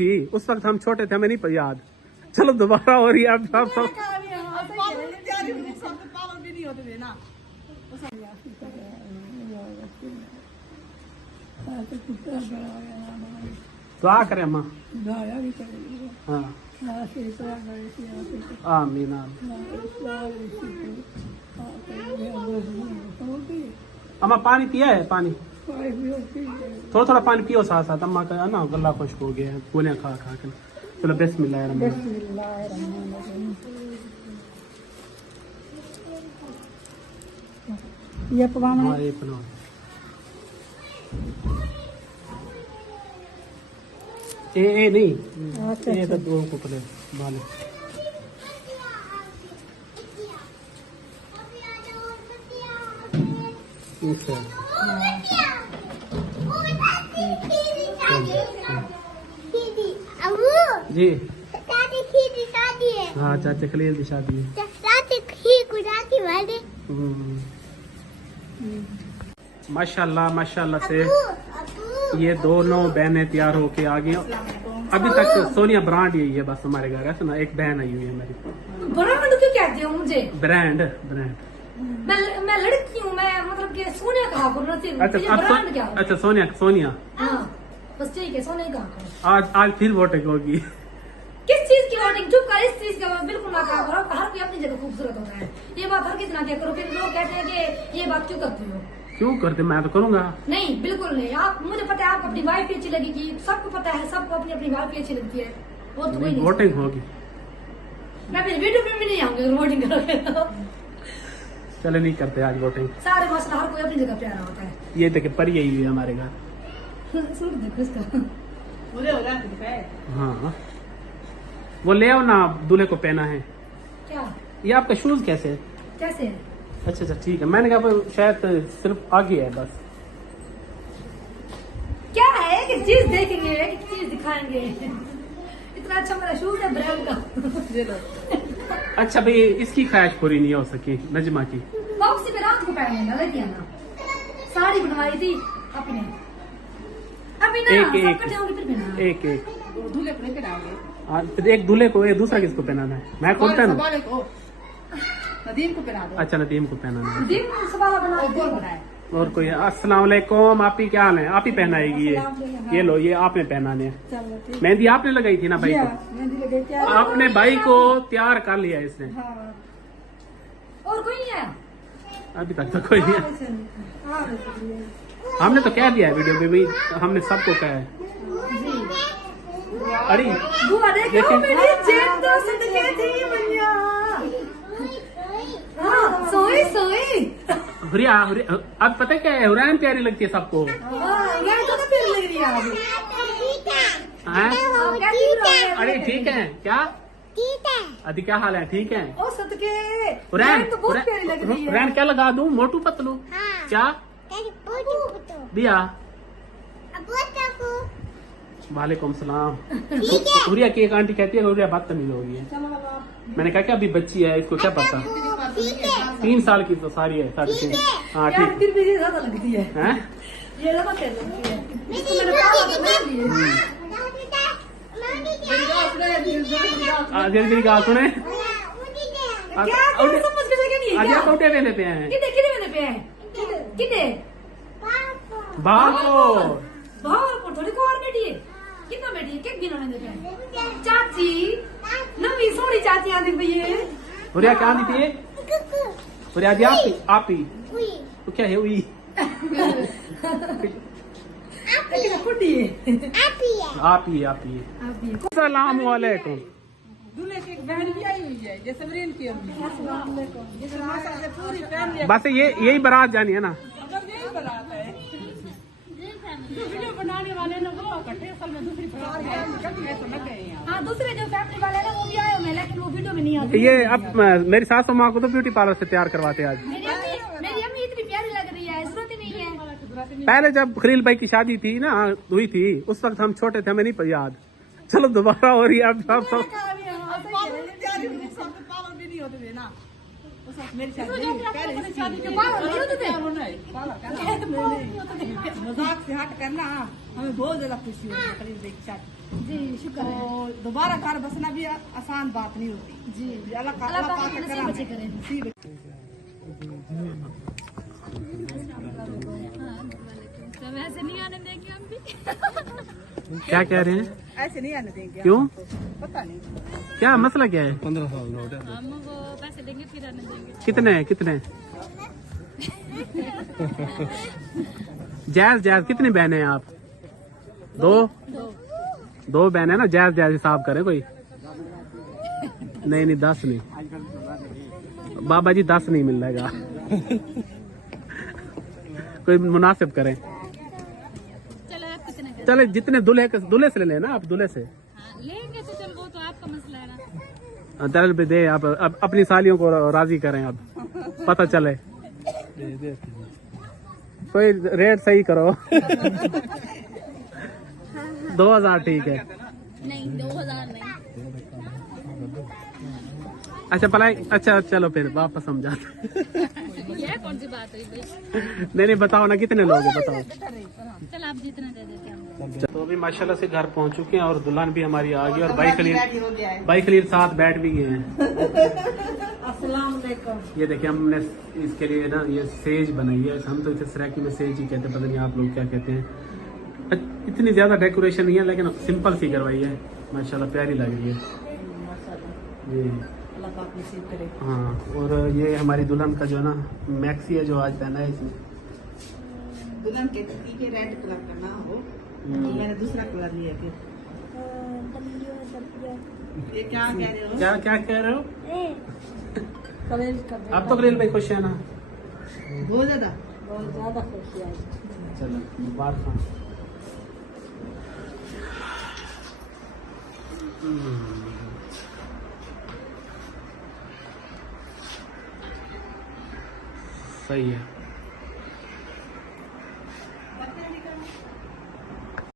थी उस वक्त हम छोटे थे, हमें नहीं याद। चलो दोबारा हो रही है अब सब दुआ करें माँ। हाँ आमीन। अम्मा पानी पिया है? पानी थोड़ा थोड़ा पानी पियो साथ साथ। अम्मा का ना गला खुश्क हो गया है गोलियां खा खा के। चलो बिस्मिल्लाह। ये पवाना ए नहीं ये तो दो को पहले माले। जी हाँ चाचा खलील की शादी है। माशाल्लाह माशाल्लाह से ये दोनों बहनें तैयार होके आ गई। अभी तक सोनिया ब्रांड यही है बस हमारे घर। ऐसा ना एक बहन आई हुई है मेरी। ब्रांड क्यों कहते हो मुझे? ब्रांड ब्रांड मैं लड़की हूँ, मैं मतलब कि सोनिया कहा करो। अच्छा सोनिया सोनिया हाँ बस ठीक है, सोनिया कहा करो। आज फिर वोटिंग होगी। किस चीज की वोटिंग? चुप कर, इस चीज का बिल्कुल ना कहा करो। हर कोई अपनी जगह खूबसूरत होता है, ये बात हर किसी ना क्या करो। फिर लोग कहते हैं कि ये बात क्यों करती हो? क्यों करते? मैं तो करूंगा। नहीं बिल्कुल नहीं। आप मुझे पता है आपको अपनी वाइफ भी अच्छी लगेगी, सबको पता है, सबको अपनी अपनी वाइफ भी अच्छी लगती है। वो तो कोई नहीं, वोटिंग होगी। मैं फिर वीडियो में भी नहीं आऊंगी अगर वोटिंग करोगे तो। चले नहीं करते आज वोटिंग। सारे मसला हर कोई अपनी जगह प्यारा होता है। ये देखे पर यही हुई हमारे घर। सूट देखो इसका। हाँ वो ले आओ ना, दूल्हे को पहना है। क्या ये आपका शूज कैसे है? कैसे है? अच्छा अच्छा ठीक है। मैंने कहा शायद सिर्फ आगे है बस। क्या है कि चीज देखेंगे, एक चीज दिखाएंगे। इतना अच्छा मेरा शूज है ब्रांड का। अच्छा भाई इसकी ख्वाहिश पूरी नहीं हो सकी नजमा की। वापसी पे रात को पहने ना लेती आना। साड़ी बनवाई थी अपने अभी ना सब इकट्ठे होंगे फिर पहना। एक एक दूल्हे को नहीं पहनाओगे? फिर एक दूल्हे को ये दूसरा किसको पहनाना है? मैं खुद पहनूं? नदीम को पहना दो। अच्छा नदीम को पहनाना है। दिन सवाल बना और कोई? अस्सलाम वालेकुम। आप ही क्या हाल है? आप ही पहनाएगी ये लो ये आपने पहनाने हैं। मेहंदी आपने लगाई थी ना भाई को? आपने भाई को तैयार कर लिया इसने। और कोई नहीं है अभी तक तो कोई नहीं है। हमने तो कह दिया है वीडियो में भी, हमने सबको कहा है। अरे देखो मेरी जेब तो सदके थी भैया। हाँ सोई सोई। हुरिया अब पता क्या है, हुरैन प्यारी लगती है सबको। तो प्यारी लग रही है हैं? अरे ठीक है क्या? अभी क्या हाल है? ठीक है। ओ सदके हुरैन तो बहुत प्यारी लग रही है। हुरैन क्या लगा दूं? मोटू पतलू क्या दिया? वालेकुम सलाम। हुरिया की एक आंटी कहती है हुरिया बदतमीज हो गई है। मैंने कहा क्या अभी बच्ची है, इसको क्या पता। 3 साल की तो सारी है, 3.5। हाँ ठीक फिर भी ये ज्यादा लगती है। हैं? ये ज्यादा प्यारी लगती है। जल्दी कहा सुने क्या समझ के लगे नहीं? आज कौटे वेले पे हैं। कितने भागो थोड़ी को और बेटी है। कितना बेटी है? केक भी ना देते हैं। चाची नवी सोनी चाची आती भैया। हुरिया क्या आती थी? हुरिया जी आप ही तो क्या है हुई? आप ही अस्सलाम वालेकुम। दूल्हे की एक बहन भी आई हुई है, जैसे सबरीन की अम्मी। बस यही बारात जानी है ना? यही बारात है। जो वीडियो बनाने वाले ना वो इकट्ठे असल में दूसरी बारात है, समझ गए हैं। हाँ दूसरे जो फैमिली वाले ना वो भी आए हुए, लेकिन वो वीडियो में नहीं आते। ये अब मेरी सासू माँ को तो ब्यूटी पार्लर से तैयार करवाते आज। मेरी अम्मी इतनी प्यारी लग रही है, जरूरत ही नहीं है। पहले जब खलील भाई की शादी थी ना हुई थी उस वक्त हम छोटे थे, हमें नहीं याद। चलो दोबारा हो रही है अब सब मेरी शादी मजाक से हट करना, हमें बहुत ज्यादा खुशी हुई खलील भाई की शादी। जी शुक्र है तो दोबारा घर बसना भी आसान बात नहीं होती जी। अल्लाह अल्लाह पाक पाक के का नसीब अच्छे करे। नसीब। तो वैसे नहीं आने देंगे हम भी। क्या कह रहे हैं? ऐसे नहीं आने देंगे। क्यों? पता नहीं। क्या मसला क्या है? 15 साल नोट है। हम वो पैसे देंगे फिर आने देंगे। कितने जायज कितनी बहनें हैं आप? दो बहनें ना, जायज हिसाब करें कोई। नहीं 10 नहीं बाबा जी, 10 नहीं मिल रहेगा। कोई मुनासिब करें। चलो आप कितने करें? चले जितने दूल्हे से ले लेना आप, दूल्हे से। हाँ, लेंगे तो चल, वो तो आपका मसला है ना। दरअसल पे दे आप, अब अपनी सालियों को राजी करें, अब पता चले। कोई रेट सही करो। 2000 ठीक है। नहीं 2000 नहीं। अच्छा भलाई, अच्छा चलो फिर वापस समझा। ये कौन सी बात हुई भाई? नहीं बताओ ना, कितने लोग हैं बताओ। चल आप जितना दे देते हैं। तो अभी माशाल्लाह से घर पहुंच चुके हैं और दुल्हन भी हमारी आ गई और बाइक रेडी हो गया है। भाई खलील साथ बैठ भी गए हैं। अस्सलाम वालेकुम। ये देखिए हमने इसके लिए ना ये सेज बनाई है, हम तो इसे सराकी में सेज ही कहते हैं, पता नहीं आप लोग क्या कहते हैं। इतनी ज्यादा डेकोरेशन नहीं है लेकिन सिंपल सी करवाई है, माशाल्लाह प्यारी लग रही है जी। अल्लाह पाक नसीब करे। हाँ, और ये हमारी दुल्हन का जो है ना मैक्सी है जो आज पहना है इसने। दुल्हन के रेड कलर का ना हो तो मैंने दूसरा कलर लिया। फिर ये क्या कह रहे हो? क्या कह रहे हो? कलर आप तो खलील भाई खुश है ना? बहुत ज्यादा खुश है। चलो मुबारक हो। सही है।